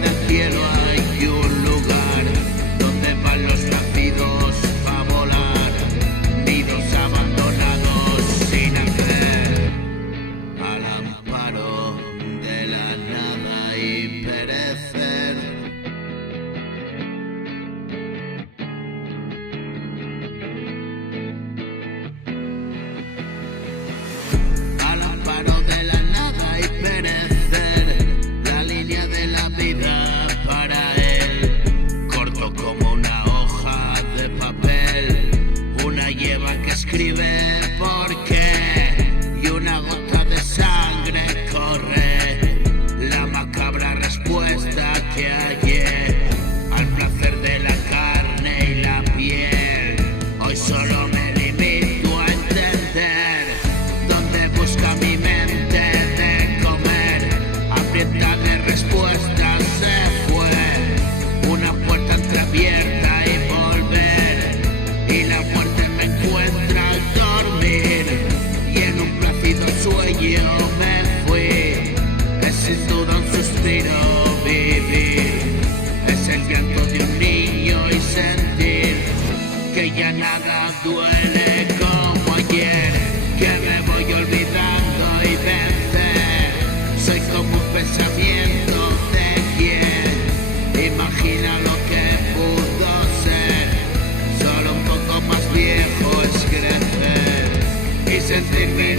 del cielo hay un lugar donde van los nacidos a volar, nidos abandonados sin hacer, al amparo de la nada y perecer. Al amparo de la nada y perecer, la línea de la vida para él, corto como una hoja de papel, una lleva que escribe por qué, y una gota de sangre corre, la macabra respuesta que hallé al placer de la carne y la piel. Hoy solo me limito a entender dónde busca mi mente de comer, hambrienta de respuestas se fue, una puerta entreabierta y volver, y la muerte me encuentra al dormir, y en un plácido sueño me fui. Es sin duda un suspiro vivir, es el llanto de un niño y sentir que ya nada duele como ayer, que me voy olvidando y vencer. Soy como un pensamiento de quien imagina lo que pudo ser. Solo un poco más viejo es crecer y sentir mi